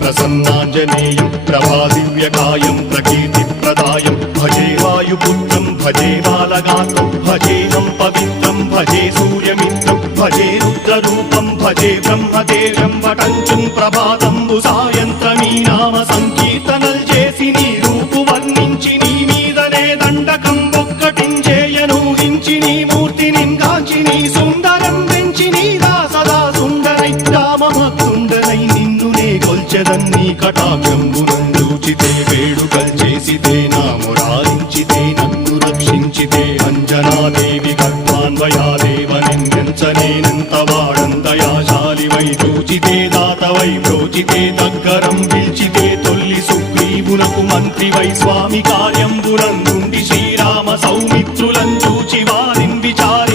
ప్రసన్నాంజనేయం ప్రభాదివ్యకాయం ప్రకీర్తిప్రదాయం భజే వాయుపుత్రం భజే బాలగాత్రం భజేహం పవిత్రం భజే సూర్యమిత్రం భజే రుద్రరూపం భజే బ్రహ్మదేవం వటంచుం ప్రభాతంబు సాయంత్రమీ నామ సంకీర్తనల్ చేసి నీ రూపు వర్ణించి నీ మీదనే దండకం ఒక్కటించేయనూహించి నీ మూర్తిని కాంచి నీ సుందరం పెంచి నీదా సదా సుందరై రామభక్తుండనై నిన్నునే కొల్చెదన్నీ కటాక్షంబునందూచితే వేడుకల్ చేసితే నా మురారించితే నన్ను రక్షించితే అంజనాదేవి గర్భాన్వయాదేవ నిందించనేనంత వాడంతయాశాలివై చూచితే దాతవై బ్రోచితే దగ్గరం పిలిచితే తొల్లి సుగ్రీవునకు మంత్రివై స్వామి కార్యంబునందుండి శ్రీరామ సౌమిత్రులం చూచి వారిని విచారి